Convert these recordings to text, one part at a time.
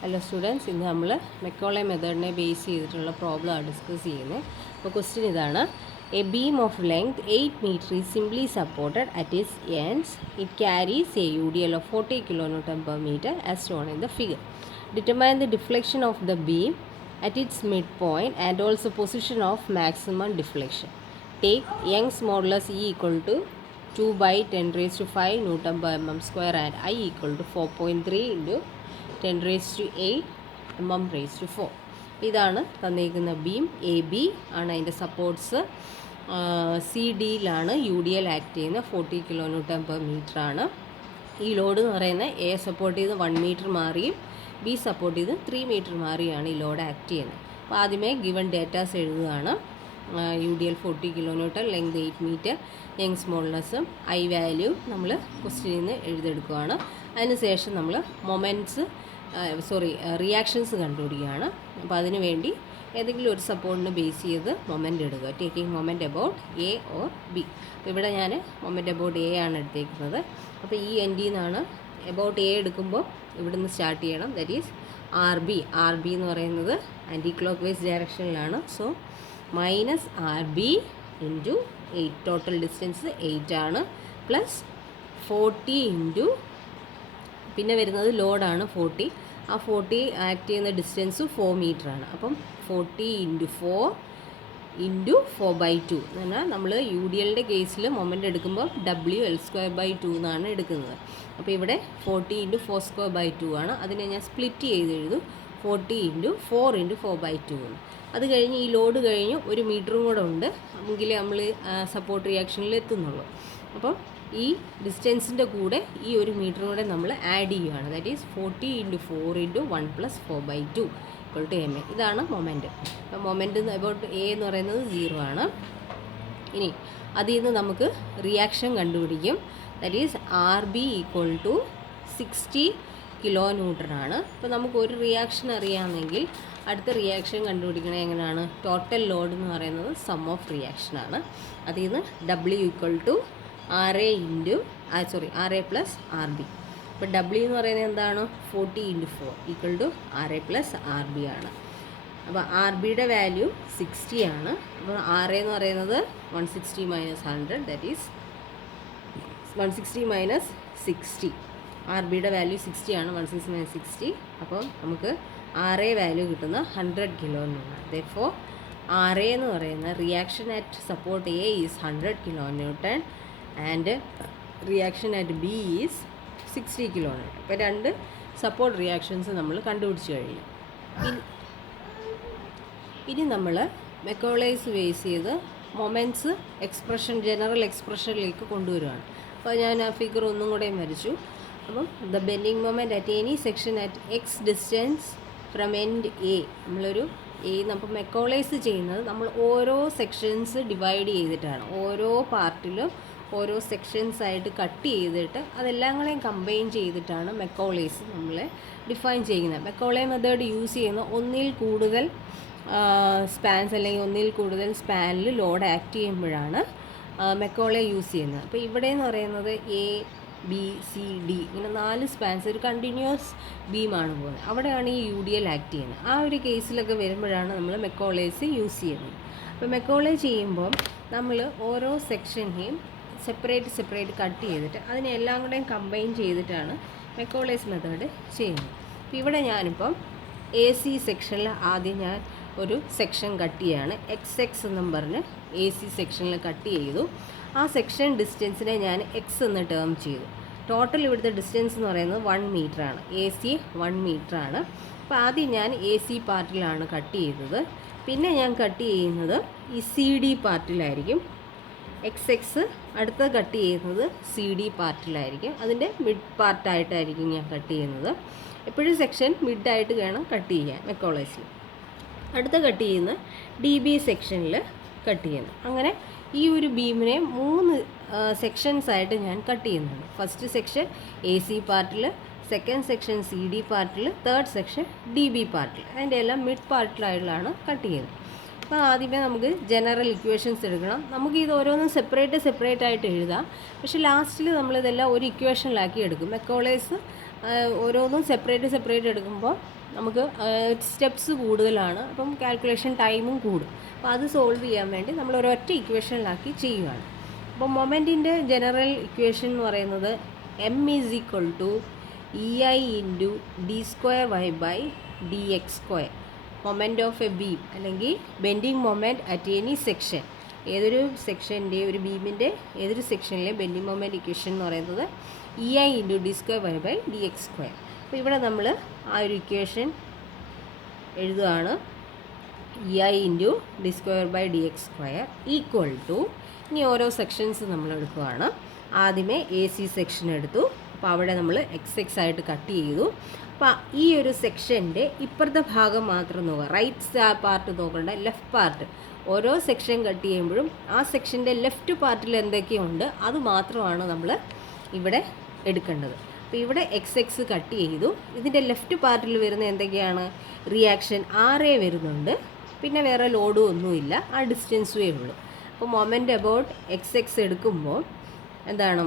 Hello students, ഇന്ന് നമ്മൾ Macaulay മെത്തേഡിനെ base ചെയ്തിട്ടുള്ള പ്രോബ്ലമാണ് ഡിസ്കസ് ചെയ്യുന്നത്. അപ്പോൾ ക്വസ്റ്റ്യൻ ഇതാണ്: a beam of length 8 metre is simply supported at its ends. It carries a UDL of 40 kN per meter as shown in the figure. Determine the deflection of the beam at its midpoint and also position of maximum deflection. Take Young's modulus E equal to 2 by 10 raised to 5 Newton per mm square and I equal to 4.3 into 10 raised to 8 mm raised to 4. ഇതാണ് തന്നിരിക്കുന്ന beam. AB ആണ് അതിൻ്റെ supports. CDയിലാണ് UDL act ചെയ്യുന്നത്. 40 kN per meter ആണ്. ഈ load എന്ന് പറയുന്നത് A support ചെയ്ത് 1 മീറ്റർ മാറിയും B സപ്പോർട്ട് ചെയ്ത് 3 മീറ്റർ മാറിയാണ് ഈ ലോഡ് ആക്ട് ചെയ്യുന്നത്. അപ്പോൾ ആദ്യമേ ഗിവൺ ഡേറ്റാസ് എഴുതുകയാണ്. UDL 40 kN, length 8 metre, Young's മോഡുലസും I വാല്യൂ നമ്മൾ ക്വസ്റ്റ്യനിൽ നിന്ന് എഴുതിയെടുക്കുകയാണ്. അതിനുശേഷം നമ്മൾ റിയാക്ഷൻസ് കണ്ടുപിടിക്കുകയാണ്. അപ്പോൾ അതിന് വേണ്ടി ഏതെങ്കിലും ഒരു സപ്പോർട്ടിന് ബേസ് ചെയ്ത് മൊമെൻ്റ് എടുക്കുക. Taking moment about A or B. അപ്പോൾ ഇവിടെ ഞാൻ മൊമെൻ്റ് അബൌട്ട് A ആണ് എടുത്തേക്കുന്നത്. അപ്പോൾ ഈ എൻഡിൽ നിന്നാണ് അബൌട്ട് A എടുക്കുമ്പോൾ ഇവിടുന്ന് സ്റ്റാർട്ട് ചെയ്യണം. ദാറ്റ് ഈസ് RB എന്ന് പറയുന്നത് ആൻറ്റി ക്ലോക്ക് വൈസ് ഡയറക്ഷനിലാണ്. So minus RB into 8, total distance 8 ആണ്, പ്ലസ് 40 ഇൻറ്റു പിന്നെ വരുന്നത് ലോഡാണ് 40. ആ 40 ആക്ട് ചെയ്യുന്ന ഡിസ്റ്റൻസ് 4 മീറ്റർ ആണ്. അപ്പം 40 ഇൻറ്റു 4 ഇൻറ്റു 4/2 എന്ന് പറഞ്ഞാൽ നമ്മൾ UDLൻ്റെ കേസിൽ മൊമെൻ്റ് എടുക്കുമ്പോൾ WL²/2 എന്നാണ് എടുക്കുന്നത്. അപ്പോൾ ഇവിടെ 40 ഇൻറ്റു 4²/2 ആണ്. അതിനെ ഞാൻ സ്പ്ലിറ്റ് ചെയ്ത് എഴുതും. 40 ഇൻറ്റു 4 ഇൻറ്റു 4/2 ആണ്. അത് കഴിഞ്ഞ് ഈ ലോഡ് കഴിഞ്ഞ് 1 മീറ്ററും കൂടെ ഉണ്ട്, എങ്കിലേ നമ്മൾ സപ്പോർട്ട് റിയാക്ഷനിൽ എത്തുന്നുള്ളൂ. അപ്പോൾ ഈ ഡിസ്റ്റൻസിൻ്റെ കൂടെ ഈ 1 മീറ്ററും കൂടെ നമ്മൾ ആഡ് ചെയ്യുകയാണ്. That is 40 into 4 into 1 + 4/2 = MA. ഇതാണ് മൊമെൻറ്റ്. അപ്പോൾ മൊമെൻറ്റ് അബൌട്ട് A എന്ന് പറയുന്നത് 0 ആണ്. ഇനി അതിൽ നിന്ന് നമുക്ക് റിയാക്ഷൻ കണ്ടുപിടിക്കും. ദാറ്റ് ഈസ് RB = 60 kN ആണ്. അപ്പോൾ നമുക്ക് ഒരു റിയാക്ഷൻ അറിയാമെങ്കിൽ അടുത്ത റിയാക്ഷൻ കണ്ടുപിടിക്കണത് എങ്ങനെയാണ്? ടോട്ടൽ ലോഡ് എന്ന് പറയുന്നത് സം ഓഫ് റിയാക്ഷനാണ്. അതിൽ നിന്ന് W = RA + RB. അപ്പോൾ W എന്ന് പറയുന്നത് എന്താണ്? 40 ഇൻറ്റു 4 = RA + RB ആണ്. അപ്പോൾ RBയുടെ വാല്യൂ 60 ആണ്. അപ്പോൾ RA എന്ന് പറയുന്നത് 160 - 100, ദാറ്റ് ഈസ് 160 - 60. RBയുടെ വാല്യൂ 60 ആണ്. 160 - 60. അപ്പോൾ നമുക്ക് RA വാല്യൂ കിട്ടുന്ന 100 kN ആണ്. therefore RA എന്ന് പറയുന്ന reaction at support A is 100 kN and reaction at B is 60 kN. ഇപ്പോൾ 2 സപ്പോർട്ട് റിയാക്ഷൻസ് നമ്മൾ കണ്ടുപിടിച്ച് കഴിഞ്ഞു. ഇനി നമ്മൾ മെക്കോളൈസ് ബേസ് ചെയ്ത് മൊമെൻറ്റ്സ് എക്സ്പ്രഷൻ, ജനറൽ എക്സ്പ്രഷനിലേക്ക് കൊണ്ടുവരികയാണ്. അപ്പോൾ ഞാൻ ആ ഫിഗർ ഒന്നും കൂടെ വരച്ചു. അപ്പം the bending moment at any section at X distance from end A, നമ്മളൊരു അപ്പോൾ മെക്കോളൈസ് ചെയ്യുന്നത് നമ്മൾ ഓരോ സെക്ഷൻസ് ഡിവൈഡ് ചെയ്തിട്ടാണ്. ഓരോ പാർട്ടിലും ഓരോ സെക്ഷൻസ് ആയിട്ട് കട്ട് ചെയ്തിട്ട് അതെല്ലാം കൂടെയും കമ്പൈൻ ചെയ്തിട്ടാണ് മെക്കോളൈസ് നമ്മൾ ഡിഫൈൻ ചെയ്യുന്നത്. മെക്കോളെ മെത്തേഡ് യൂസ് ചെയ്യുന്ന ഒന്നിൽ കൂടുതൽ സ്പാൻസ് അല്ലെങ്കിൽ ഒന്നിൽ കൂടുതൽ സ്പാനിൽ ലോഡ് ആക്ട് ചെയ്യുമ്പോഴാണ് മെക്കോളെ യൂസ് ചെയ്യുന്നത്. അപ്പോൾ ഇവിടെ എന്ന് പറയുന്നത് A, B, C, D ഇങ്ങനെ 4 സ്പാൻസ് ഒരു കണ്ടിന്യൂസ് ബീമാണ് പോകുന്നത്. അവിടെയാണ് ഈ UDL ആക്ട് ചെയ്യുന്നത്. ആ ഒരു കേസിലൊക്കെ വരുമ്പോഴാണ് നമ്മൾ മെക്കോളൈസ് യൂസ് ചെയ്യുന്നത്. അപ്പോൾ മെക്കോളെ ചെയ്യുമ്പോൾ നമ്മൾ ഓരോ സെക്ഷനെയും സെപ്പറേറ്റ് കട്ട് ചെയ്തിട്ട് അതിനെല്ലാം കൂടെയും കമ്പൈൻ ചെയ്തിട്ടാണ് മെക്കോളൈസ് മെത്തേഡ് ചെയ്യുന്നത്. അപ്പോൾ ഇവിടെ ഞാനിപ്പം AC സെക്ഷനിൽ ആദ്യം ഞാൻ ഒരു സെക്ഷൻ കട്ട് ചെയ്യുകയാണ്. XX എന്നും പറഞ്ഞ് AC സെക്ഷനിൽ കട്ട് ചെയ്തു. ആ സെക്ഷൻ ഡിസ്റ്റൻസിനെ ഞാൻ X എന്ന് ടേം ചെയ്തു. ടോട്ടൽ ഇവിടുത്തെ ഡിസ്റ്റൻസ് എന്ന് പറയുന്നത് 1 മീറ്റർ ആണ്. AC 1 മീറ്റർ ആണ്. അപ്പോൾ ആദ്യം ഞാൻ AC പാർട്ടിലാണ് കട്ട് ചെയ്തത്. പിന്നെ ഞാൻ കട്ട് ചെയ്യുന്നത് ഈ CD പാർട്ടിലായിരിക്കും. XX അടുത്ത കട്ട് ചെയ്യുന്നത് CD പാർട്ടിലായിരിക്കും. അതിൻ്റെ മിഡ് പാർട്ടായിട്ടായിരിക്കും ഞാൻ കട്ട് ചെയ്യുന്നത്. എപ്പോഴും സെക്ഷൻ മിഡായിട്ട് വേണം കട്ട് ചെയ്യാൻ മെക്കോളൈസിൽ. അടുത്ത കട്ട് ചെയ്യുന്ന DB സെക്ഷനിൽ കട്ട് ചെയ്യുന്നു. അങ്ങനെ ഈ ഒരു ബീമിനെ 3 സെക്ഷൻസ് ആയിട്ട് ഞാൻ കട്ട് ചെയ്യുന്നുണ്ട്. ഫസ്റ്റ് സെക്ഷൻ AC പാർട്ടിൽ, സെക്കൻഡ് സെക്ഷൻ CD പാർട്ടിൽ, തേർഡ് സെക്ഷൻ DB പാർട്ടിൽ. അതിൻ്റെ എല്ലാം മിഡ് പാർട്ടിലായിട്ടാണ് കട്ട് ചെയ്യുന്നത്. അപ്പോൾ ആദ്യമേ നമുക്ക് ജനറൽ ഇക്വേഷൻസ് എടുക്കണം. നമുക്ക് ഇത് ഓരോന്നും സെപ്പറേറ്റ് ആയിട്ട് എഴുതാം. പക്ഷേ ലാസ്റ്റിൽ നമ്മളിതെല്ലാം ഒരു ഇക്വേഷനിലാക്കി എടുക്കും. മെക്കോളൈസ് ഓരോന്നും സെപ്പറേറ്റ് എടുക്കുമ്പോൾ നമുക്ക് സ്റ്റെപ്സ് കൂടുതലാണ്, അപ്പം കാൽക്കുലേഷൻ ടൈമും കൂടും. അപ്പോൾ അത് സോൾവ് ചെയ്യാൻ വേണ്ടി നമ്മൾ ഒരൊറ്റ ഇക്വേഷനിലാക്കി ചെയ്യുകയാണ്. അപ്പോൾ മൊമെൻറ്റിൻ്റെ ജനറൽ ഇക്വേഷൻ എന്ന് പറയുന്നത് M is equal to E I into D square Y by D X square. Moment of a beam അല്ലെങ്കിൽ bending moment at any section, ഏതൊരു സെക്ഷൻ്റെ ഒരു ബീമിൻ്റെ ഏതൊരു സെക്ഷനിലെ ബെൻഡിങ് മൊമെൻറ്റ് ഇക്വേഷൻ എന്ന് പറയുന്നത് E I into D square Y by D X square. അപ്പോൾ ഇവിടെ നമ്മൾ ആ ഒരു ഇക്വേഷൻ എഴുതുകയാണ്. E I into D square by D X square equal to, ഇനി ഓരോ സെക്ഷൻസ് നമ്മൾ എടുക്കുകയാണ്. ആദ്യമേ എ സി സെക്ഷൻ എടുത്തു, അപ്പോൾ അവിടെ നമ്മൾ എക്സ് എക്സ് ആയിട്ട് കട്ട് ചെയ്തു. അപ്പോൾ ഈ ഒരു സെക്ഷൻ്റെ ഇപ്പുറത്തെ ഭാഗം മാത്രം നോക്കുക, റൈറ്റ് പാർട്ട് നോക്കണ്ട, ലെഫ്റ്റ് പാർട്ട്. ഓരോ സെക്ഷൻ കട്ട് ചെയ്യുമ്പോഴും ആ സെക്ഷൻ്റെ ലെഫ്റ്റ് പാർട്ടിൽ എന്തൊക്കെയുണ്ട് അത് മാത്രമാണ് നമ്മൾ ഇവിടെ എടുക്കേണ്ടത്. അപ്പോൾ ഇവിടെ എക്സ് എക്സ് കട്ട് ചെയ്തു. ഇതിൻ്റെ ലെഫ്റ്റ് പാർട്ടിൽ വരുന്ന എന്തൊക്കെയാണ്? റിയാക്ഷൻ RA വരുന്നുണ്ട്, പിന്നെ വേറെ ലോഡും ഒന്നുമില്ല, ആ ഡിസ്റ്റൻസുമേ ഉള്ളൂ. അപ്പോൾ മൊമെൻ്റ് അബൌട്ട് എക്സ് എക്സ് എടുക്കുമ്പോൾ എന്താണ്?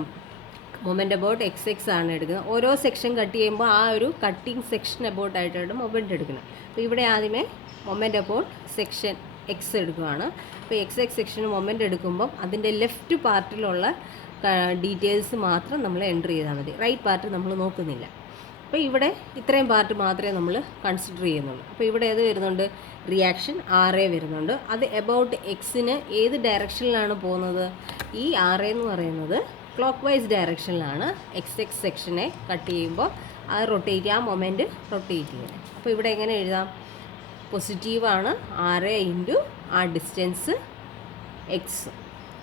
മൊമെൻ്റ് അബൌട്ട് എക്സ് എക്സ് ആണ് എടുക്കുന്നത്. ഓരോ സെക്ഷൻ കട്ട് ചെയ്യുമ്പോൾ ആ ഒരു കട്ടിങ് സെക്ഷൻ അബൌട്ട് ആയിട്ടാണ് മൊമെൻ്റ് എടുക്കുന്നത്. അപ്പോൾ ഇവിടെ ആദ്യമേ മൊമെൻ്റ് അബൌട്ട് സെക്ഷൻ എക്സ് എടുക്കുകയാണ്. അപ്പോൾ എക്സ് എക്സ് സെക്ഷന് മൊമെൻ്റ് എടുക്കുമ്പം അതിൻ്റെ ലെഫ്റ്റ് പാർട്ടിലുള്ള ഡീറ്റെയിൽസ് മാത്രം നമ്മൾ എൻ്റർ ചെയ്താൽ മതി, റൈറ്റ് പാർട്ട് നമ്മൾ നോക്കുന്നില്ല. അപ്പോൾ ഇവിടെ ഇത്രയും പാർട്ട് മാത്രമേ നമ്മൾ കൺസിഡർ ചെയ്യുന്നുള്ളൂ. അപ്പോൾ ഇവിടെ ഏത് വരുന്നുണ്ട്? റിയാക്ഷൻ RA വരുന്നുണ്ട്. അത് എബൌട്ട് എക്സിന് ഏത് ഡയറക്ഷനിലാണ് പോകുന്നത്? ഈ RA എന്ന് പറയുന്നത് ക്ലോക്ക് വൈസ് ഡയറക്ഷനിലാണ് എക്സ് എക്സ് സെക്ഷനെ കട്ട് ചെയ്യുമ്പോൾ അത് റൊട്ടേറ്റ് ചെയ്യുക, ആ മൊമെൻറ്റ് റൊട്ടേറ്റ് ചെയ്യുന്നത്. അപ്പോൾ ഇവിടെ എങ്ങനെ എഴുതാം? പോസിറ്റീവാണ് RA ഇൻറ്റു ആ ഡിസ്റ്റൻസ് എക്സ്.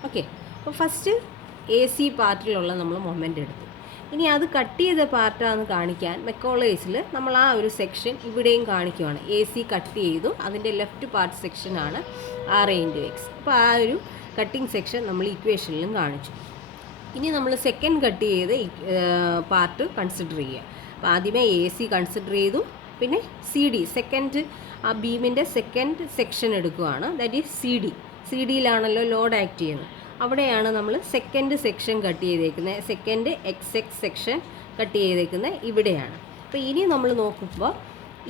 ഓക്കെ, അപ്പോൾ ഫസ്റ്റ് AC പാർട്ടിലുള്ള നമ്മൾ മൊമെൻ്റ് എടുത്തു. ഇനി അത് കട്ട് ചെയ്ത പാർട്ടാണെന്ന് കാണിക്കാൻ മെക്കോളേസിൽ നമ്മൾ ആ ഒരു സെക്ഷൻ ഇവിടെയും കാണിക്കുകയാണ്. AC കട്ട് ചെയ്തു, അതിൻ്റെ ലെഫ്റ്റ് പാർട്ട് സെക്ഷനാണ് RA ഇൻറ്റു എക്സ്. അപ്പോൾ ആ ഒരു കട്ടിങ് സെക്ഷൻ നമ്മൾ ഇക്വേഷനിലും കാണിച്ചു. ഇനി നമ്മൾ സെക്കൻഡ് കട്ട് ചെയ്ത് പാർട്ട് കൺസിഡർ ചെയ്യുക. അപ്പോൾ ആദ്യമേ AC കൺസിഡർ ചെയ്തു, പിന്നെ CD സെക്കൻഡ് ആ ബീമിൻ്റെ സെക്കൻഡ് സെക്ഷൻ എടുക്കുകയാണ്. ദാറ്റ് ഈസ് സി ഡിയിലാണല്ലോ ലോഡ് ആക്ട് ചെയ്യുന്നത്. അവിടെയാണ് നമ്മൾ സെക്കൻഡ് സെക്ഷൻ കട്ട് ചെയ്തേക്കുന്നത്. സെക്കൻഡ് എക്സ് സെക്ഷൻ കട്ട് ചെയ്തേക്കുന്നത് ഇവിടെയാണ്. അപ്പോൾ ഇനി നമ്മൾ നോക്കുമ്പോൾ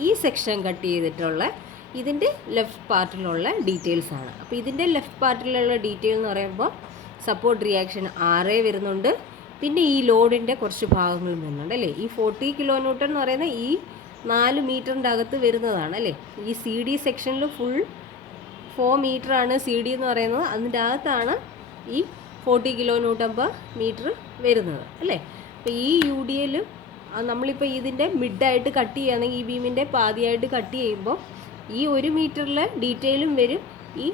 ഈ സെക്ഷൻ കട്ട് ചെയ്തിട്ടുള്ള ഇതിൻ്റെ ലെഫ്റ്റ് പാർട്ടിലുള്ള ഡീറ്റെയിൽസ് ആണ്. അപ്പോൾ ഇതിൻ്റെ ലെഫ്റ്റ് പാർട്ടിലുള്ള ഡീറ്റെയിൽ എന്ന് പറയുമ്പോൾ സപ്പോർട്ട് റിയാക്ഷൻ RA വരുന്നുണ്ട്, പിന്നെ ഈ ലോഡിൻ്റെ കുറച്ച് ഭാഗങ്ങളും വരുന്നുണ്ട് അല്ലേ. ഈ 40 kN എന്ന് പറയുന്നത് ഈ 4 മീറ്ററിൻ്റെ അകത്ത് വരുന്നതാണ് അല്ലേ. ഈ CD സെക്ഷനിൽ ഫുൾ 4 മീറ്ററാണ് CD എന്ന് പറയുന്നത്, അതിൻ്റെ അകത്താണ് ഈ 40 kN/m വരുന്നത് അല്ലേ. അപ്പോൾ ഈ UDL നമ്മളിപ്പോൾ ഇതിൻ്റെ മിഡായിട്ട് കട്ട് ചെയ്യുകയാണെങ്കിൽ ഈ ബീമിൻ്റെ പാതിയായിട്ട് കട്ട് ചെയ്യുമ്പോൾ ഈ 1 മീറ്ററിലെ ഡീറ്റെയിലും വരും, ഈ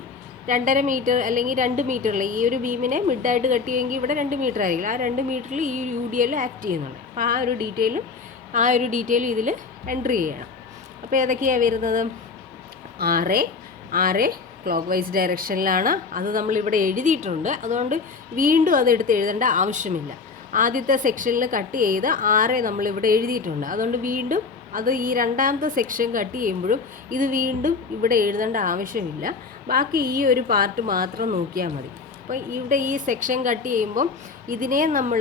2.5 മീറ്റർ അല്ലെങ്കിൽ 2 മീറ്ററിൽ ഈ ഒരു ബീമിനെ മിഡായിട്ട് കട്ട് ചെയ്യുമെങ്കിൽ ഇവിടെ 2 മീറ്റർ ആയിരിക്കും, ആ 2 മീറ്ററിൽ ഈ UDL ആക്ട് ചെയ്യുന്നുണ്ട്. അപ്പോൾ ആ ഒരു ഡീറ്റെയിലും ഇതിൽ എൻട്രി ചെയ്യണം. അപ്പോൾ ഏതൊക്കെയാണ് വരുന്നത്? RA ക്ലോക്ക് വൈസ് ഡയറക്ഷനിലാണ്, അത് നമ്മളിവിടെ എഴുതിയിട്ടുണ്ട്, അതുകൊണ്ട് വീണ്ടും അതെടുത്ത് എഴുതേണ്ട ആവശ്യമില്ല. ആദ്യത്തെ സെക്ഷനിൽ കട്ട് ചെയ്ത് RA നമ്മളിവിടെ എഴുതിയിട്ടുണ്ട്, അതുകൊണ്ട് വീണ്ടും അത് ഈ രണ്ടാമത്തെ സെക്ഷൻ കട്ട് ചെയ്യുമ്പോഴും ഇത് വീണ്ടും ഇവിടെ എഴുതേണ്ട ആവശ്യമില്ല. ബാക്കി ഈ ഒരു പാർട്ട് മാത്രം നോക്കിയാൽ മതി. അപ്പോൾ ഇവിടെ ഈ സെക്ഷൻ കട്ട് ചെയ്യുമ്പം ഇതിനെ നമ്മൾ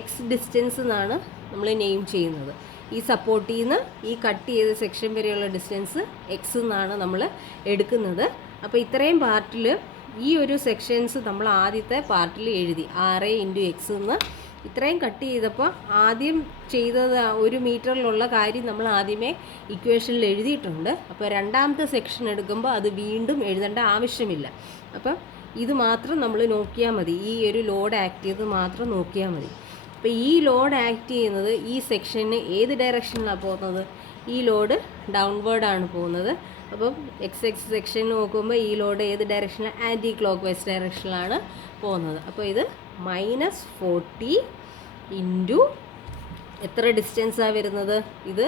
എക്സ് ഡിസ്റ്റൻസ് എന്നാണ് നമ്മൾ നെയിം ചെയ്യുന്നത്. ഈ സപ്പോർട്ടിൽ നിന്ന് ഈ കട്ട് ചെയ്ത സെക്ഷൻ വരെയുള്ള ഡിസ്റ്റൻസ് എക്സ് എന്നാണ് നമ്മൾ എടുക്കുന്നത്. അപ്പോൾ ഇത്രയും പാർട്ടിൽ ഈ ഒരു സെക്ഷൻസ് നമ്മൾ ആദ്യത്തെ പാർട്ടിൽ എഴുതി RA ഇൻറ്റു എക്സ് എന്ന്. ഇത്രയും കട്ട് ചെയ്തപ്പോൾ ആദ്യം ചെയ്തത് 1 മീറ്ററിലുള്ള കാര്യം നമ്മൾ ആദ്യമേ ഇക്വേഷനിൽ എഴുതിയിട്ടുണ്ട്. അപ്പോൾ രണ്ടാമത്തെ സെക്ഷൻ എടുക്കുമ്പോൾ അത് വീണ്ടും എഴുതേണ്ട ആവശ്യമില്ല. അപ്പം ഇത് മാത്രം നമ്മൾ നോക്കിയാൽ മതി, ഈ ഒരു ലോഡ് ആക്ട് ചെയ്ത് മാത്രം നോക്കിയാൽ മതി. അപ്പോൾ ഈ ലോഡ് ആക്ട് ചെയ്യുന്നത് ഈ സെക്ഷന് ഏത് ഡയറക്ഷനിലാണ് പോകുന്നത്? ഈ ലോഡ് ഡൗൺവേർഡാണ് പോകുന്നത്. അപ്പം എക്സ് സെക്ഷൻ നോക്കുമ്പോൾ ഈ ലോഡ് ഏത് ഡയറക്ഷനിലാണ്? ആൻറ്റി ക്ലോക്ക് വൈസ് ഡയറക്ഷനിലാണ് പോകുന്നത്. അപ്പോൾ ഇത് -40 ഇൻറ്റു എത്ര ഡിസ്റ്റൻസാണ് വരുന്നത്? ഇത്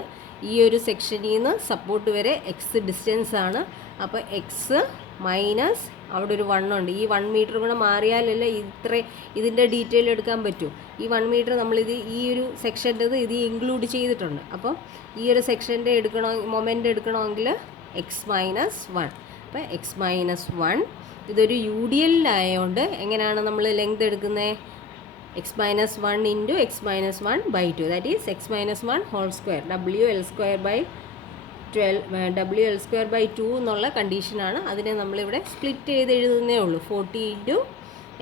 ഈ ഒരു സെക്ഷനിൽ നിന്ന് സപ്പോർട്ട് വരെ എക്സ് ഡിസ്റ്റൻസാണ്. അപ്പോൾ എക്സ് മൈനസ് അവിടെ ഒരു 1 ഉണ്ട്. ഈ 1 മീറ്റർ കൂടെ മാറിയാലല്ലേ ഇതിൻ്റെ ഡീറ്റെയിൽ എടുക്കാൻ പറ്റൂ. ഈ 1 മീറ്റർ നമ്മളിത് ഈ ഒരു സെക്ഷൻ്റെത് ഇത് ഇൻക്ലൂഡ് ചെയ്തിട്ടുണ്ട്. അപ്പോൾ ഈ ഒരു സെക്ഷൻ്റെ മൊമെൻ്റ് എടുക്കണമെങ്കിൽ x-1. അപ്പോൾ x-1 ഇതൊരു UDL-ആയതുകൊണ്ട് എങ്ങനെയാണ് നമ്മൾ ലെങ്ത് എടുക്കുന്നത്? x-1 into x-1/2, that is x-1 whole square, WL² WL²/2 എന്നുള്ള കണ്ടീഷനാണ്. അതിനെ നമ്മളിവിടെ സ്പ്ലിറ്റ് ചെയ്ത് എഴുതുന്നേ ഉള്ളൂ. 40 ഇൻറ്റു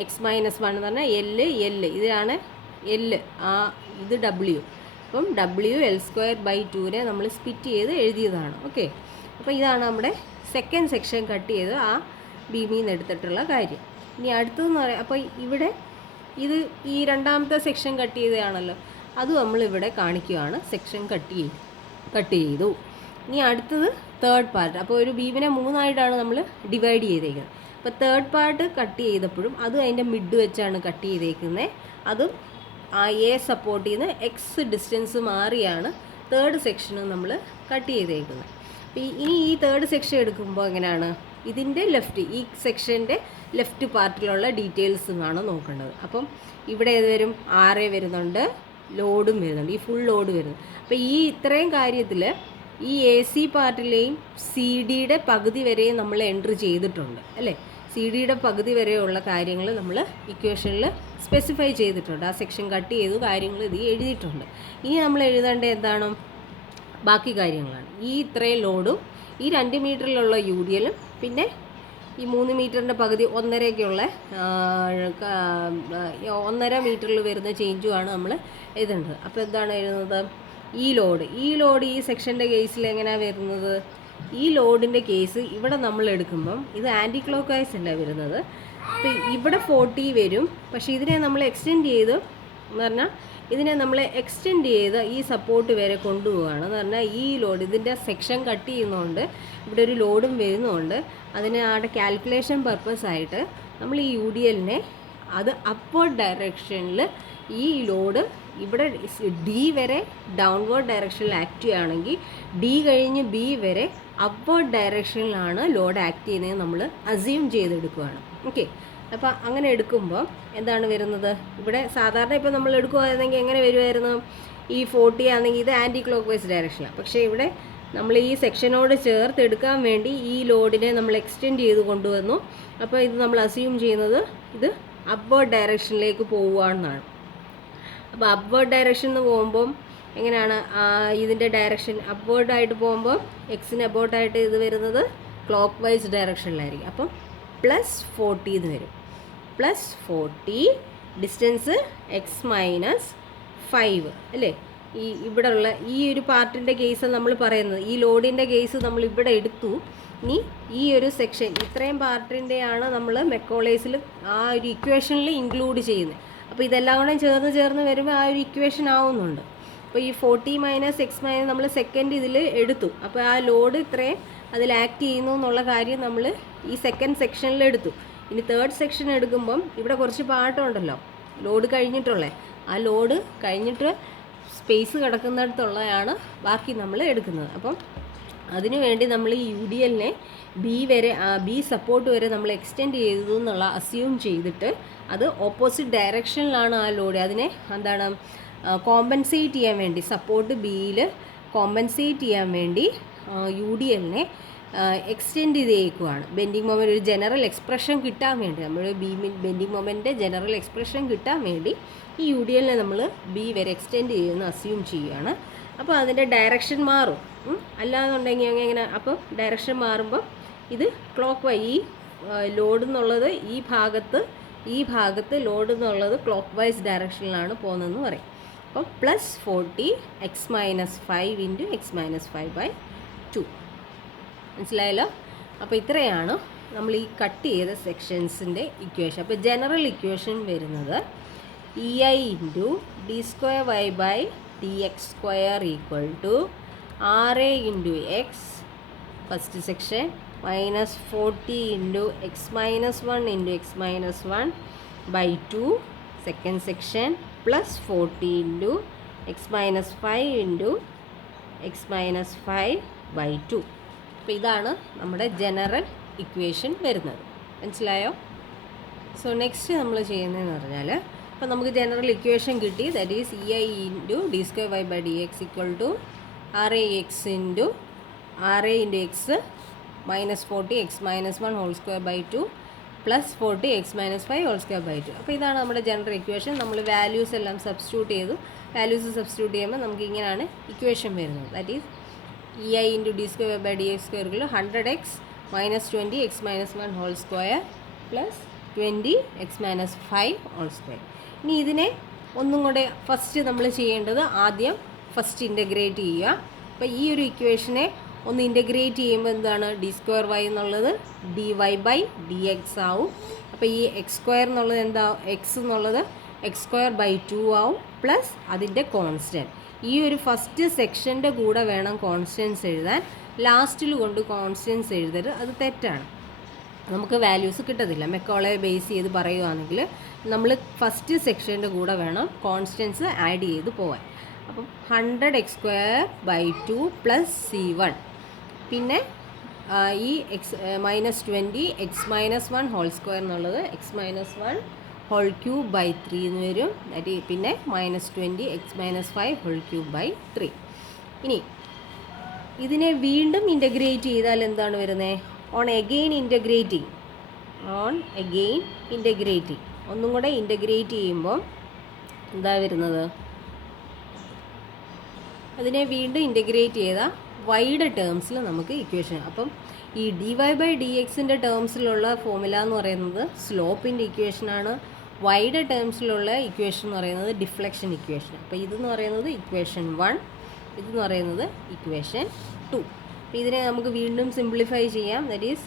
x-1 എന്ന് പറഞ്ഞാൽ L ഇതാണ് L, ഇത് W. അപ്പം WL²/2നെ നമ്മൾ സ്പ്ലിറ്റ് ചെയ്ത് എഴുതിയതാണ്. ഓക്കെ, അപ്പോൾ ഇതാണ് നമ്മുടെ സെക്കൻഡ് സെക്ഷൻ കട്ട് ചെയ്ത് ആ ബീമിൽ നിന്ന് എടുത്തിട്ടുള്ള കാര്യം. ഇനി അടുത്തതെന്ന് പറയാം, അപ്പോൾ ഇവിടെ ഇത് ഈ രണ്ടാമത്തെ സെക്ഷൻ കട്ട് ചെയ്തതാണല്ലോ, അത് നമ്മളിവിടെ കാണിക്കുകയാണ്. സെക്ഷൻ കട്ട് ചെയ്തു. ഇനി അടുത്തത് തേർഡ് പാർട്ട്. അപ്പോൾ ഒരു ബീമിനെ 3ആയിട്ടാണ് നമ്മൾ ഡിവൈഡ് ചെയ്തേക്കുന്നത്. അപ്പോൾ തേർഡ് പാർട്ട് കട്ട് ചെയ്തപ്പോഴും അതും അതിൻ്റെ മിഡ് വെച്ചാണ് കട്ട് ചെയ്തേക്കുന്നത്. അതും ആ എ സപ്പോർട്ടിൽ നിന്ന് എക്സ് ഡിസ്റ്റൻസ് മാറിയാണ് തേർഡ് സെക്ഷനും നമ്മൾ കട്ട് ചെയ്തേക്കുന്നത്. അപ്പോൾ ഇനി ഈ തേർഡ് സെക്ഷൻ എടുക്കുമ്പോൾ എങ്ങനെയാണ്, ഇതിൻ്റെ ലെഫ്റ്റ്, ഈ സെക്ഷൻ്റെ ലെഫ്റ്റ് പാർട്ടിലുള്ള ഡീറ്റെയിൽസുമാണ് നോക്കേണ്ടത്. അപ്പം ഇവിടെ ഏത് വരും, RA വരുന്നുണ്ട്, ലോഡും വരുന്നുണ്ട്, ഈ ഫുൾ ലോഡ് വരുന്നുണ്ട്. അപ്പോൾ ഈ ഇത്രയും കാര്യത്തിൽ ഈ AC പാർട്ടിലെയും CD-യുടെ പകുതി വരെയും നമ്മൾ എൻട്രി ചെയ്തിട്ടുണ്ട് അല്ലേ. CD-യുടെ പകുതി വരെയുള്ള കാര്യങ്ങൾ നമ്മൾ ഇക്വേഷനിൽ സ്പെസിഫൈ ചെയ്തിട്ടുണ്ട്. ആ സെക്ഷൻ കട്ട് ചെയ്തു കാര്യങ്ങൾ ഇത് എഴുതിയിട്ടുണ്ട്. ഇനി നമ്മൾ എഴുതേണ്ട എന്താണ്, ബാക്കി കാര്യങ്ങളാണ്. ഈ ഇത്രയും ലോഡും ഈ 2 മീറ്ററിലുള്ള UDL-ഉം പിന്നെ ഈ 3 മീറ്ററിൻ്റെ പകുതി 1.5 മീറ്ററിൽ വരുന്ന ചേഞ്ചുമാണ് നമ്മൾ എഴുതേണ്ടത്. അപ്പോൾ എന്താണ് എഴുതുന്നത്, ഈ ലോഡ് ഈ സെക്ഷൻ്റെ കേസിൽ എങ്ങനെയാണ് വരുന്നത്, ഈ ലോഡിൻ്റെ കേസ് ഇവിടെ നമ്മൾ എടുക്കുമ്പം ഇത് ആൻറ്റി ക്ലോക്ക് വൈസ് അല്ല വരുന്നത്. അപ്പോൾ ഇവിടെ 40 വരും, പക്ഷേ ഇതിനെ നമ്മൾ എക്സ്റ്റെൻഡ് ചെയ്ത് എന്ന് പറഞ്ഞാൽ ഇതിനെ നമ്മൾ എക്സ്റ്റെൻഡ് ചെയ്ത് ഈ സപ്പോർട്ട് വരെ കൊണ്ടുപോവുകയാണ്. എന്ന് പറഞ്ഞാൽ ഈ ലോഡ് ഇതിൻ്റെ സെക്ഷൻ കട്ട് ചെയ്യുന്നതുകൊണ്ട് ഇവിടെ ഒരു ലോഡും വരുന്നതുകൊണ്ട് അതിന് ആടെ കാൽക്കുലേഷൻ പർപ്പസ് ആയിട്ട് നമ്മൾ ഈ UDL-നെ അത് അപ്വേർഡ് ഡയറക്ഷനിൽ ഈ ലോഡ് ഇവിടെ D വരെ ഡൗൺവേർഡ് ഡയറക്ഷനിൽ ആക്ട് ചെയ്യുകയാണെങ്കിൽ D കഴിഞ്ഞ് B വരെ അപ്വേർഡ് ഡയറക്ഷനിലാണ് ലോഡ് ആക്ട് ചെയ്യുന്നത് നമ്മൾ അസ്യൂം ചെയ്തെടുക്കുകയാണ്. ഓക്കെ, അപ്പോൾ അങ്ങനെ എടുക്കുമ്പോൾ എന്താണ് വരുന്നത്, ഇവിടെ സാധാരണ ഇപ്പോൾ നമ്മൾ എടുക്കുകയാണെങ്കിൽ എങ്ങനെ വരുമായിരുന്നു, ഈ 40 ആണെങ്കിൽ ഇത് ആൻറ്റി ക്ലോക്ക് വൈസ് ഡയറക്ഷനാണ്. പക്ഷേ ഇവിടെ നമ്മൾ ഈ സെക്ഷനോട് ചേർത്ത് എടുക്കാൻ വേണ്ടി ഈ ലോഡിനെ നമ്മൾ എക്സ്റ്റെൻഡ് ചെയ്ത് കൊണ്ടുവന്നു. അപ്പോൾ ഇത് നമ്മൾ അസ്യൂം ചെയ്യുന്നത് ഇത് അപ്വേർഡ് ഡയറക്ഷനിലേക്ക് പോവുകയാണെന്നാണ്. അപ്പോൾ അപ്വേർഡ് ഡയറക്ഷൻ എന്ന് പോകുമ്പം എങ്ങനെയാണ്, ഇതിൻ്റെ ഡയറക്ഷൻ അപ്വേർഡായിട്ട് പോകുമ്പോൾ എക്സിന് അബോട്ടായിട്ട് ഇത് വരുന്നത് ക്ലോക്ക് വൈസ് ഡയറക്ഷനിലായിരിക്കും. അപ്പം +40 എന്ന് വരും. +40 ഡിസ്റ്റൻസ് x-5 അല്ലേ. ഈ ഇവിടെയുള്ള ഈ ഒരു പാർട്ടിൻ്റെ കേസ് നമ്മൾ പറയുന്നത്, ഈ ലോഡിൻ്റെ കേസ് നമ്മൾ ഇവിടെ എടുത്തു. ഇനി ഈ ഒരു സെക്ഷൻ ഇത്രയും പാർട്ടിൻ്റെയാണ് നമ്മൾ മെക്കോളേസിൽ ആ ഒരു ഇക്വേഷനിൽ ഇൻക്ലൂഡ് ചെയ്യുന്നത്. അപ്പോൾ ഇതെല്ലാം കൂടെ ചേർന്ന് വരുമ്പോൾ ആ ഒരു ഇക്വേഷൻ ആവുന്നുണ്ട്. അപ്പോൾ ഈ 40 - x- നമ്മൾ സെക്കൻഡ് ഇതിൽ എടുത്തു. അപ്പോൾ ആ ലോഡ് ഇത്രയും അതിൽ ആക്ട് ചെയ്യുന്നു എന്നുള്ള കാര്യം നമ്മൾ ഈ സെക്കൻഡ് സെക്ഷനിൽ എടുത്തു. ഇനി തേർഡ് സെക്ഷൻ എടുക്കുമ്പം ഇവിടെ കുറച്ച് പാട്ടുണ്ടല്ലോ ലോഡ് കഴിഞ്ഞിട്ടുള്ളത്, ആ ലോഡ് കഴിഞ്ഞിട്ട് സ്പേസ് കിടക്കുന്നിടത്തുള്ളതാണ് ബാക്കി നമ്മൾ എടുക്കുന്നത്. അപ്പം അതിനു വേണ്ടി നമ്മൾ ഈ UDL-നെ B സപ്പോർട്ട് വരെ നമ്മൾ എക്സ്റ്റെൻഡ് ചെയ്തു എന്നുള്ള അസ്യൂം ചെയ്തിട്ട് അത് ഓപ്പോസിറ്റ് ഡയറക്ഷനിലാണ് ആ ലോഡ്. അതിനെ എന്താണ് കോമ്പൻസേറ്റ് ചെയ്യാൻ വേണ്ടി, സപ്പോർട്ട് Bയിൽ കോമ്പൻസേറ്റ് ചെയ്യാൻ വേണ്ടി UDL-നെ എക്സ്റ്റെൻഡ് ചെയ്തേക്കുവാണ്. ബെൻഡിങ് മൊമെൻ്റ് ഒരു ജനറൽ എക്സ്പ്രഷൻ കിട്ടാൻ വേണ്ടി, നമ്മൾ ബെൻഡിങ് മൊമെൻ്റ് ജനറൽ എക്സ്പ്രഷൻ കിട്ടാൻ വേണ്ടി ഈ UDL-നെ നമ്മൾ B വരെ എക്സ്റ്റെൻഡ് ചെയ്യുമെന്ന് അസ്യൂം ചെയ്യുകയാണ്. അപ്പോൾ അതിൻ്റെ ഡയറക്ഷൻ മാറും. അല്ലാന്നുണ്ടെങ്കിൽ എങ്ങനെ, അപ്പോൾ ഡയറക്ഷൻ മാറുമ്പോൾ ഇത് ക്ലോക്ക് വൈ ഈ ലോഡ് എന്നുള്ളത് ഈ ഭാഗത്ത് ലോഡ് എന്നുള്ളത് ക്ലോക്ക് വൈസ് ഡയറക്ഷനിലാണ് പോകുന്നതെന്ന് പറയും. അപ്പോൾ +40 x-5 × x-5/2 മനസ്സിലായല്ലോ. അപ്പോൾ ഇത്രയാണ് നമ്മൾ ഈ കട്ട് ചെയ്ത സെക്ഷൻസിൻ്റെ ഇക്വേഷൻ. അപ്പോൾ ജനറൽ ഇക്വേഷൻ വരുന്നത് EI × d²y/dx² = RA × x first section -40 × x-1 × x-1/2 second section +40 × x-5 × x-5/2. അപ്പോൾ ഇതാണ് നമ്മുടെ ജനറൽ ഇക്വേഷൻ വരുന്നത്. മനസ്സിലായോ? സോ നെക്സ്റ്റ് നമ്മൾ ചെയ്യുന്നതെന്ന് പറഞ്ഞാൽ, അപ്പോൾ നമുക്ക് ജനറൽ ഇക്വേഷൻ കിട്ടി. That is EI × d²y/dx = RAx × x -40 x-1² +40 x-5² അപ്പോൾ ഇതാണ് നമ്മുടെ ജനറൽ ഇക്വേഷൻ. നമ്മൾ വാല്യൂസ് എല്ലാം സബ്സ്റ്റിറ്റ്യൂട്ട് ചെയ്തു. വാല്യൂസ് സബ്സ്റ്റിറ്റ്യൂട്ട് ചെയ്യുമ്പോൾ നമുക്ക് ഇങ്ങനെയാണ് ഇക്വേഷൻ വരുന്നത്. That is EI into d square by dx square equal to 100x minus 20x minus 1 whole square plus 20x minus 5 whole square. ഇനി ഇതിനെ ഒന്നും കൂടെ ഫസ്റ്റ് നമ്മൾ ചെയ്യേണ്ടത് ആദ്യം ഫസ്റ്റ് ഇൻ്റഗ്രേറ്റ് ചെയ്യുക. അപ്പോൾ ഈ ഒരു ഇക്വേഷനെ ഒന്ന് ഇൻ്റഗ്രേറ്റ് ചെയ്യുമ്പോൾ എന്താണ് ഡി സ്ക്വയർ വൈ എന്നുള്ളത് d y by D x ആവും. അപ്പോൾ ഈ എക്സ് സ്ക്വയർ എന്നുള്ളത് എന്താ, എക്സ് എന്നുള്ളത് എക്സ് സ്ക്വയർ ബൈ 2 ആവും പ്ലസ് അതിൻ്റെ കോൺസ്റ്റൻറ്റ്. ഈ ഒരു ഫസ്റ്റ് സെക്ഷൻ്റെ കൂടെ വേണം കോൺസ്റ്റൻസ് എഴുതാൻ, ലാസ്റ്റിൽ കൊണ്ട് കോൺസ്റ്റൻസ് എഴുതരുത്, അത് തെറ്റാണ്, നമുക്ക് വാല്യൂസ് കിട്ടത്തില്ല. മെക്കോളെ ബേസ് ചെയ്ത് പറയുകയാണെങ്കിൽ നമ്മൾ ഫസ്റ്റ് സെക്ഷൻ്റെ കൂടെ വേണം കോൺസ്റ്റൻസ് ആഡ് ചെയ്ത് പോകാൻ. അപ്പം 100x² / 2 പ്ലസ് C1, പിന്നെ ഈ -20 x - 1 ഹോൾ സ്ക്വയർ എന്നുള്ളത് x - 1 ഹോൾ ക്യൂബ് ബൈ 3 എന്ന് വരും. പിന്നെ -20 x - 5 ഹോൾ ക്യൂബ് ബൈ 3. ഇനി ഇതിനെ വീണ്ടും ഇൻ്റഗ്രേറ്റ് ചെയ്താൽ എന്താണ് വരുന്നത്? ഓൺ അഗെയിൻ ഇൻ്റഗ്രേറ്റിംഗ്, ഒന്നും കൂടെ ഇൻ്റഗ്രേറ്റ് ചെയ്യുമ്പോൾ എന്താ വരുന്നത്? അതിനെ വീണ്ടും ഇൻ്റഗ്രേറ്റ് ചെയ്താൽ വൈയുടെ ടേംസിൽ നമുക്ക് ഇക്വേഷൻ. അപ്പം ഈ dy ബൈ ഡി എക്സിൻ്റെ ടേംസിലുള്ള ഫോർമുല എന്ന് പറയുന്നത് സ്ലോപ്പിൻ്റെ ഇക്വേഷനാണ്. വൈയുടെ ടേംസിലുള്ള ഇക്വേഷൻ എന്ന് പറയുന്നത് ഡിഫ്ലക്ഷൻ ഇക്വേഷൻ. അപ്പോൾ ഇതെന്ന് പറയുന്നത് ഇക്വേഷൻ 1, ഇതെന്ന് പറയുന്നത് ഇക്വേഷൻ 2. അപ്പോൾ ഇതിനെ നമുക്ക് വീണ്ടും സിംപ്ലിഫൈ ചെയ്യാം. That is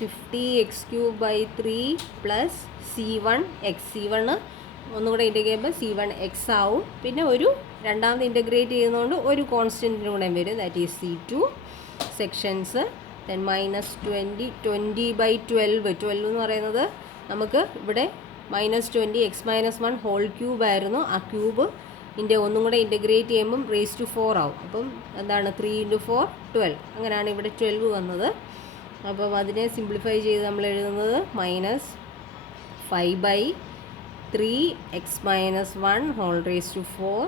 50x³ by 3 plus C1 ഒന്നും കൂടെ ഇൻ്റഗ്രേറ്റ് ചെയ്യുമ്പോൾ C1x ആവും. പിന്നെ ഒരു രണ്ടാമത് ഇൻ്റഗ്രേറ്റ് ചെയ്യുന്നതുകൊണ്ട് ഒരു കോൺസ്റ്റൻറ്റിനും കൂടെ വരും, that is C2 sections. Then -20 by 12 എന്ന് പറയുന്നത് നമുക്ക് ഇവിടെ -20 x - 1 ഹോൾ ക്യൂബ് ആയിരുന്നു. ആ ക്യൂബ് ഒന്നും കൂടെ ഇൻ്റഗ്രേറ്റ് ചെയ്യുമ്പം റേസ് ടു 4 ആവും. അപ്പം എന്താണ് 3 × 4 12, അങ്ങനെയാണ് ഇവിടെ 12 വന്നത്. അപ്പം അതിനെ സിംപ്ലിഫൈ ചെയ്ത് നമ്മൾ എഴുതുന്നത് -5/3x - 1 whole raise to 4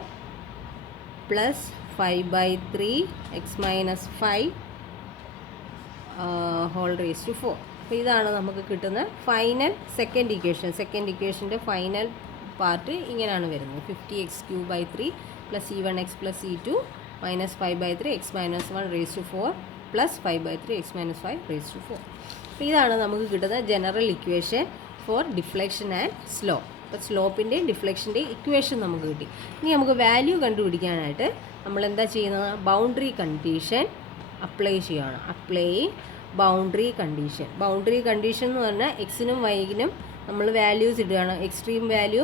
plus 5/3x - 5 whole raise to 4. അപ്പോൾ ഇതാണ് നമുക്ക് കിട്ടുന്ന ഫൈനൽ സെക്കൻഡ് ഇക്വേഷൻ്റെ ഫൈനൽ പാർട്ട് ഇങ്ങനെയാണ് വരുന്നത്. 50x³ by 3 plus C1x plus C2 minus 5/3x - 1 raise to 4 plus 5/3x - 5 raise to 4. അപ്പോൾ ഇതാണ് നമുക്ക് കിട്ടുന്ന general equation for deflection and slope. അപ്പോൾ സ്ലോപ്പിൻ്റെയും ഡിഫ്ലക്ഷൻ്റെയും ഇക്വേഷൻ നമുക്ക് കിട്ടി. ഇനി നമുക്ക് വാല്യൂ കണ്ടുപിടിക്കാനായിട്ട് നമ്മൾ എന്താ ചെയ്യുന്നത്? ബൗണ്ടറി കണ്ടീഷൻ അപ്ലൈ ചെയ്യുകയാണ്. ബൗണ്ടറി കണ്ടീഷൻ എന്ന് പറഞ്ഞാൽ എക്സിനും വൈനും നമ്മൾ വാല്യൂസ് ഇടുകയാണ്. Extreme value,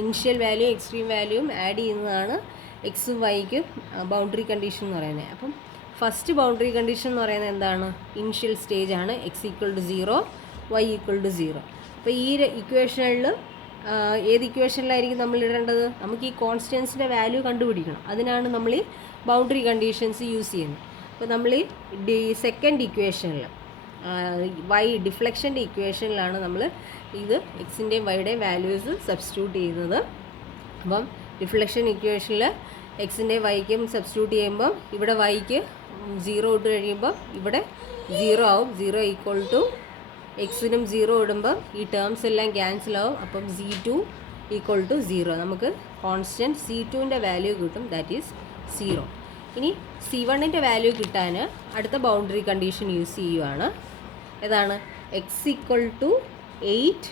initial value, extreme വാല്യൂവും ആഡ് ചെയ്യുന്നതാണ് എക്സും വൈക്കും ബൗണ്ടറി കണ്ടീഷൻ എന്ന് പറയുന്നത്. അപ്പം ഫസ്റ്റ് ബൗണ്ടറി കണ്ടീഷൻ എന്ന് പറയുന്നത് എന്താണ്? ഇനിഷ്യൽ സ്റ്റേജ് ആണ്, x = 0, y = 0. അപ്പോൾ ഈ ഇക്വേഷനിൽ ഏത് ഇക്വേഷനിലായിരിക്കും നമ്മൾ ഇടേണ്ടത്? നമുക്ക് ഈ കോൺസ്റ്റൻസിൻ്റെ വാല്യൂ കണ്ടുപിടിക്കണം. അതിനാണ് നമ്മൾ ഈ ബൗണ്ടറി കണ്ടീഷൻസ് യൂസ് ചെയ്യുന്നത്. അപ്പോൾ നമ്മൾ ഈ സെക്കൻഡ് ഇക്വേഷനിൽ ഡിഫ്ലക്ഷൻ്റെ ഇക്വേഷനിലാണ് നമ്മൾ ഇത് എക്സിൻ്റെയും വൈയുടെയും വാല്യൂസ് സബ്സ്റ്റിറ്റ്യൂട്ട് ചെയ്യുന്നത്. അപ്പം ഡിഫ്ലക്ഷൻ ഇക്വേഷനിൽ എക്സിൻ്റെയും വൈക്കും സബ്സ്റ്റിറ്റ്യൂട്ട് ചെയ്യുമ്പം ഇവിടെ വൈക്ക് 0 ഇട്ട് കഴിയുമ്പോൾ ഇവിടെ 0 ആവും. 0 = എക്സിനും 0 ഇടുമ്പം ഈ ടേംസ് എല്ലാം ക്യാൻസൽ ആവും. അപ്പം C2 = 0. നമുക്ക് കോൺസ്റ്റൻറ്റ് C2ൻ്റെ വാല്യൂ കിട്ടും, ദാറ്റ് ഈസ് 0. ഇനി C1ൻ്റെ വാല്യൂ കിട്ടാൻ അടുത്ത ബൗണ്ടറി കണ്ടീഷൻ യൂസ് ചെയ്യുകയാണ്. ഏതാണ്? x = 8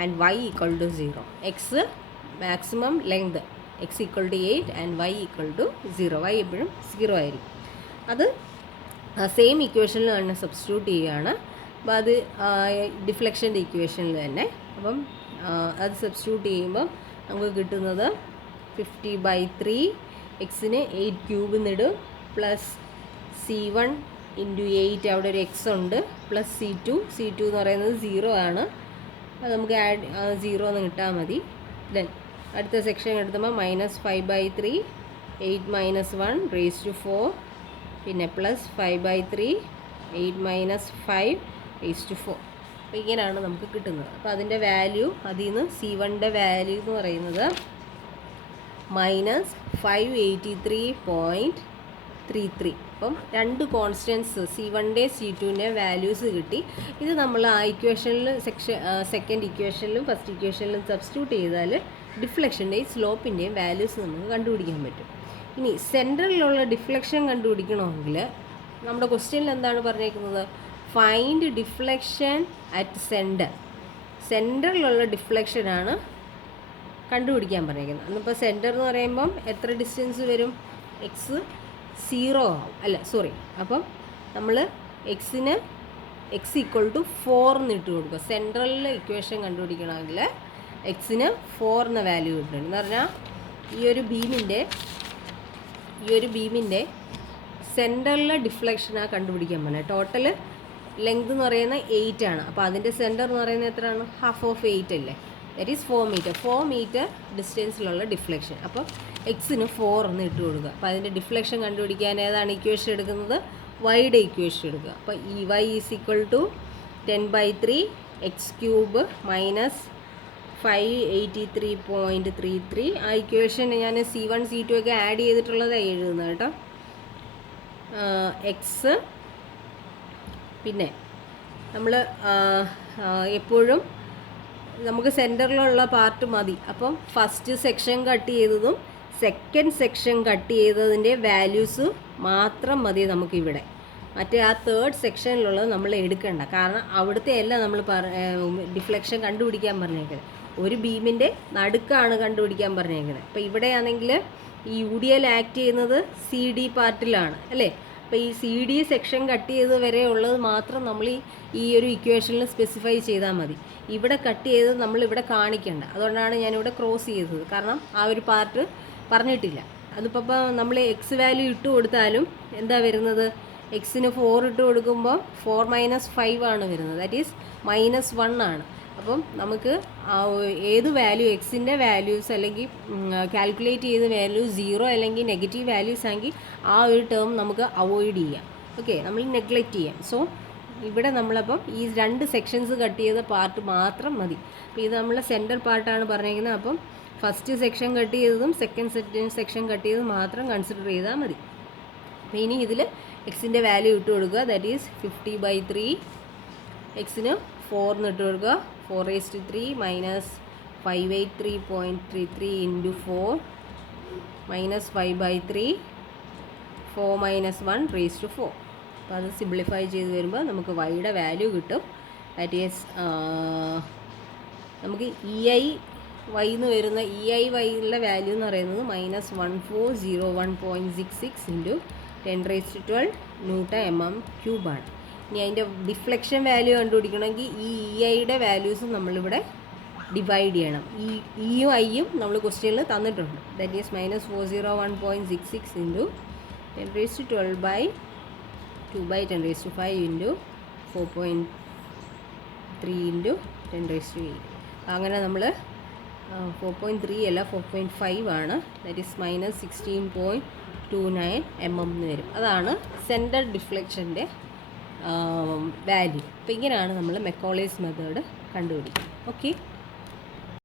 and y = 0. X maximum length, x = 8 and y = 0. y എപ്പോഴും 0 ആയിരിക്കും. അത് സെയിം ഇക്വേഷനിൽ തന്നെ സബ്സ്റ്റിറ്റ്യൂട്ട് ചെയ്യുകയാണ്. അപ്പോൾ അത് ഡിഫ്ലക്ഷൻ്റെ ഇക്വേഷനിൽ തന്നെ. അപ്പം അത് സബ്സ്റ്റിറ്റ്യൂട്ട് ചെയ്യുമ്പം നമുക്ക് കിട്ടുന്നത് 50/3 എക്സിന് 8³ ഇടും പ്ലസ് C1 × 8, അവിടെ ഒരു എക്സ് ഉണ്ട്, പ്ലസ് C2 എന്ന് പറയുന്നത് 0 ആണ്. അത് നമുക്ക് 0 എന്ന് കിട്ടാൽ മതി. ദെൻ അടുത്ത സെക്ഷൻ എടുത്തുമ്പോൾ -5/3 8 - 1 റേസ് ടു 4, പിന്നെ പ്ലസ് 5/3 8 - 5 റേസ് ടു 4. അപ്പോൾ ഇങ്ങനെയാണ് നമുക്ക് കിട്ടുന്നത്. അപ്പോൾ അതിൻ്റെ വാല്യൂ, അതിൽ നിന്ന് C1ൻ്റെ വാല്യൂ എന്ന് പറയുന്നത് -583.33. അപ്പം രണ്ട് കോൺസ്റ്റൻസ് C1ൻ്റെയും C2ൻ്റെയും വാല്യൂസ് കിട്ടി. ഇത് നമ്മൾ ആ ഇക്വേഷനിൽ സെക്കൻഡ് ഇക്വേഷനിലും ഫസ്റ്റ് ഇക്വേഷനിലും സബ്സ്റ്റിറ്റ്യൂട്ട് ചെയ്താൽ ഡിഫ്ലക്ഷൻ്റെയും സ്ലോപ്പിൻ്റെയും വാല്യൂസ് നമുക്ക് കണ്ടുപിടിക്കാൻ പറ്റും. ഇനി സെൻറ്ററിലുള്ള ഡിഫ്ലക്ഷൻ കണ്ടുപിടിക്കണമെങ്കിൽ നമ്മുടെ ക്വസ്റ്റ്യനിൽ എന്താണ് പറഞ്ഞേക്കുന്നത്? Find deflection at centre. സെൻറ്ററിലുള്ള ഡിഫ്ലക്ഷനാണ് കണ്ടുപിടിക്കാൻ പറഞ്ഞേക്കുന്നത്. എന്നിപ്പോൾ സെൻറ്റർ എന്ന് പറയുമ്പം എത്ര ഡിസ്റ്റൻസ് വരും? എക്സ് 0 ആവും, അല്ല സോറി. അപ്പം നമ്മൾ എക്സിന് എക്സ് ഈക്വൽ ടു 4 എന്ന് ഇട്ട് കൊടുക്കുക. സെൻട്രലിലെ ഇക്വേഷൻ കണ്ടുപിടിക്കണമെങ്കിൽ എക്സിന് 4 എന്ന വാല്യൂ കിട്ടുന്നുണ്ട്. എന്ന് പറഞ്ഞാൽ ഈ ഒരു ബീമിൻ്റെ സെൻറ്ററിലെ ഡിഫ്ലക്ഷനാണ് കണ്ടുപിടിക്കാൻ പറഞ്ഞത്. ടോട്ടൽ ലെങ്ത് എന്ന് പറയുന്നത് 8 ആണ്. അപ്പോൾ അതിൻ്റെ സെൻറ്റർ എന്ന് പറയുന്നത് എത്രയാണ്? ഹാഫ് ഓഫ് 8 അല്ലേ? That is 4 metre. 4 മീറ്റർ ഡിസ്റ്റൻസിലുള്ള ഡിഫ്ലക്ഷൻ. അപ്പോൾ എക്സിന് 4 എന്ന് ഇട്ട് കൊടുക്കുക. അപ്പോൾ അതിൻ്റെ ഡിഫ്ലക്ഷൻ കണ്ടുപിടിക്കാൻ ഏതാണ് ഇക്വേഷൻ എടുക്കുന്നത്? വൈയുടെ ഇക്വേഷൻ എടുക്കുക. അപ്പോൾ ഈ y is equal to 10/3 x cube minus 583.33. ആ ഇക്വേഷൻ ഞാൻ C1 C2 ഒക്കെ ആഡ് ചെയ്തിട്ടുള്ളതാണ് എഴുതുന്നത് കേട്ടോ. എക്സ് പിന്നെ നമ്മൾ എപ്പോഴും നമുക്ക് സെൻറ്ററിലുള്ള പാർട്ട് മതി. അപ്പം ഫസ്റ്റ് സെക്ഷൻ കട്ട് ചെയ്തതും സെക്കൻഡ് സെക്ഷൻ കട്ട് ചെയ്തതിൻ്റെ വാല്യൂസ് മാത്രം മതി നമുക്കിവിടെ. മറ്റേ ആ തേർഡ് സെക്ഷനിലുള്ളത് നമ്മൾ എടുക്കണ്ട. കാരണം അവിടുത്തെ എല്ലാം നമ്മൾ ഡിഫ്ലക്ഷൻ കണ്ടുപിടിക്കാൻ പറഞ്ഞേക്കുന്നത്. ഒരു ബീമിൻ്റെ നടുക്കാണ് കണ്ടുപിടിക്കാൻ പറഞ്ഞേക്കുന്നത്. അപ്പോൾ ഇവിടെയാണെങ്കിൽ ഈ UDL ആക്ട് ചെയ്യുന്നത് CD പാർട്ടിലാണ് അല്ലേ? അപ്പോൾ ഈ CD സെക്ഷൻ കട്ട് ചെയ്ത് വരെ ഉള്ളത് മാത്രം നമ്മൾ ഈ ഒരു ഇക്വേഷനിൽ സ്പെസിഫൈ ചെയ്താൽ മതി. ഇവിടെ കട്ട് ചെയ്ത് നമ്മളിവിടെ കാണിക്കേണ്ട. അതുകൊണ്ടാണ് ഞാനിവിടെ ക്രോസ് ചെയ്തത്. കാരണം ആ ഒരു പാർട്ട് പറഞ്ഞിട്ടില്ല. അതിപ്പോൾ നമ്മൾ എക്സ് വാല്യൂ ഇട്ട് കൊടുത്താലും എന്താ വരുന്നത്? എക്സിന് 4 ഇട്ട് കൊടുക്കുമ്പോൾ 4 - 5 ആണ് വരുന്നത്. ദാറ്റ് ഈസ് -1 ആണ്. അപ്പം നമുക്ക് ഏത് വാല്യൂ എക്സിൻ്റെ വാല്യൂസ് അല്ലെങ്കിൽ കാൽക്കുലേറ്റ് ചെയ്ത വാല്യൂ 0 അല്ലെങ്കിൽ നെഗറ്റീവ് വാല്യൂസ് ആണെങ്കിൽ ആ ഒരു ടേം നമുക്ക് അവോയ്ഡ് ചെയ്യാം. ഓക്കെ, നമ്മൾ നെഗ്ലക്റ്റ് ചെയ്യാം. സോ ഇവിടെ നമ്മളപ്പം ഈ 2 സെക്ഷൻസ് കട്ട് ചെയ്ത പാർട്ട് മാത്രം മതി. അപ്പോൾ ഇത് നമ്മളെ സെൻറ്റർ പാർട്ടാണ് പറഞ്ഞിരിക്കുന്നത്. അപ്പം ഫസ്റ്റ് സെക്ഷൻ കട്ട് ചെയ്തതും സെക്കൻഡ് സെക്ഷൻ കട്ട് ചെയ്തതും മാത്രം കൺസിഡർ ചെയ്താൽ മതി. അപ്പോൾ ഇനി ഇതിൽ എക്സിൻ്റെ വാല്യൂ ഇട്ട് കൊടുക്കുക. That is 50/3. എക്സിന് 4 എന്ന് ഇട്ട് കൊടുക്കുക. 4⁻³ മൈനസ് 583.33 ഇൻറ്റു 4 മൈനസ് 5/3 4 - 1⁻⁴. അപ്പോൾ അത് സിംപ്ലിഫൈ ചെയ്ത് വരുമ്പോൾ നമുക്ക് വൈയുടെ വാല്യൂ കിട്ടും. ദാറ്റ് ഈസ് നമുക്ക് EIY എന്ന് വരുന്ന EIYയുടെ വാല്യൂ എന്ന് പറയുന്നത് -1401.66 ഇൻറ്റു 10⁻12 Nm³ ആണ്. ഇനി അതിൻ്റെ ഡിഫ്ലക്ഷൻ വാല്യൂ കണ്ടുപിടിക്കണമെങ്കിൽ ഈ EIയുടെ വാല്യൂസ് നമ്മളിവിടെ ഡിവൈഡ് ചെയ്യണം. ഇയും ഐയും നമ്മൾ ക്വസ്റ്റ്യനിൽ തന്നിട്ടുണ്ട്. That is -401.66 into 10⁻12/2/10⁵ into 4.3 into 10⁸. അങ്ങനെ നമ്മൾ 4.3 അല്ല 4.5 ആണ്. ദാറ്റ് ഈസ് -16.29 mm എന്ന് വരും. അതാണ് സെൻറ്റർ ഡിഫ്ലക്ഷൻ്റെ വാല്യൂ. അപ്പോൾ ഇങ്ങനെയാണ് നമ്മൾ മെക്കോളേസ് മെത്തേഡ് കണ്ടുപിടിക്കുന്നത്. ഓക്കെ.